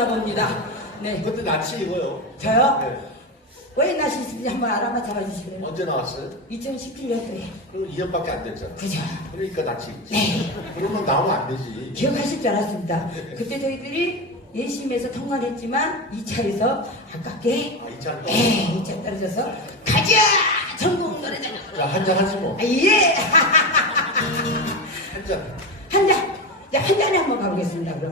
먹었나 봅니다 네 그때 낯이 이거요. 저요? 네. 왜 낯이 있는지 한번 알아맞혀 주시고요 언제 나왔어요? 2017년도에 그럼 2년밖에 안 됐잖아. 그죠 그러니까 낯이 있지. 네. 그러면 나오면 안 되지. 기억하실 줄 알았습니다 그때 저희들이 예심에서 통화를 했지만 2차에서 아깝게 아, 이 차는 에 2차 떨어져서 가자 전국 노래자랑 자, 한잔 하지 뭐. 아, 예! 한 잔. 한 잔! 야, 한 잔에 한번 가보겠습니다, 그러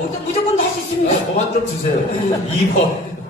무조건, 무조건 할 수 있습니다 아, 그만 좀 주세요. 2번.